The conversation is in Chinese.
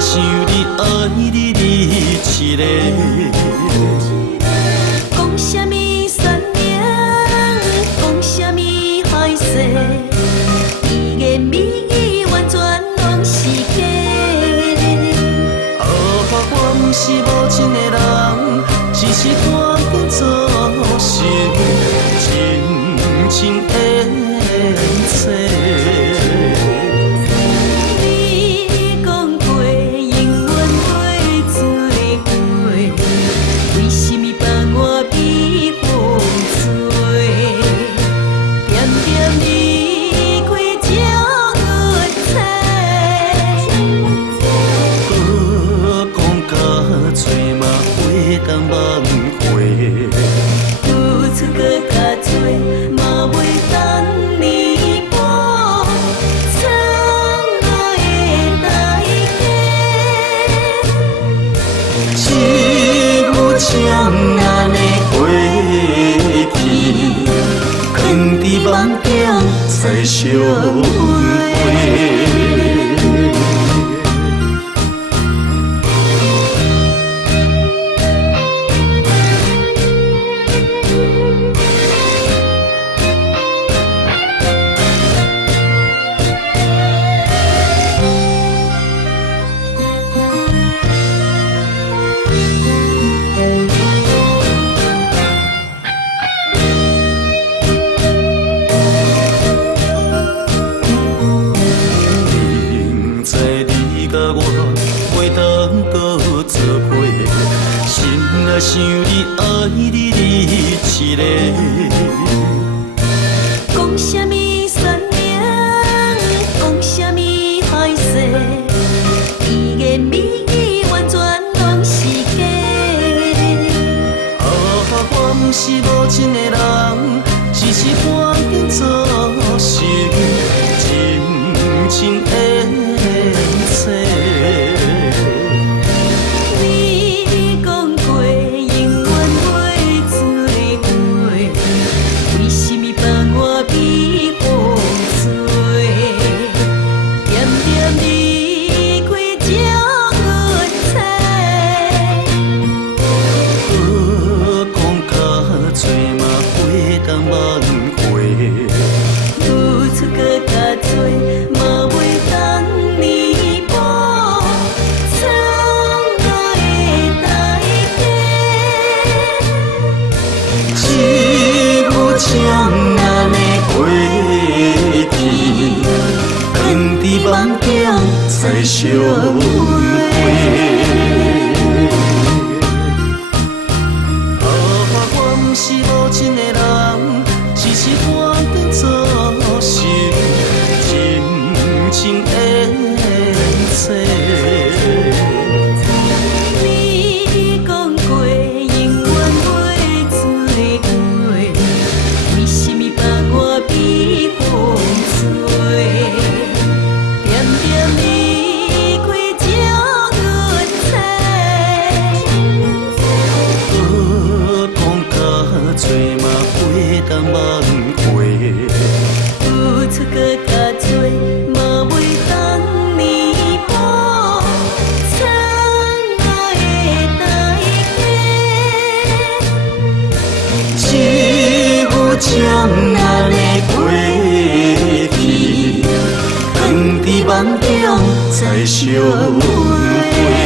想你爱你一个，讲什么酸命，讲什么害世，甜言蜜语完全拢是假。我不是无情的人，只是赶紧做成真情缘切。将咱的过去，藏伫梦中再相会。想你爱你一个，讲什么酸命，讲什么害世，甜言蜜语完全拢是假。我不是无情的人，只是赶紧做成真情缘切。将咱的过去，藏伫梦中再相会。我不是无情的人，只是赶紧做成真情缘切。将咱的过去，藏伫梦中再相会。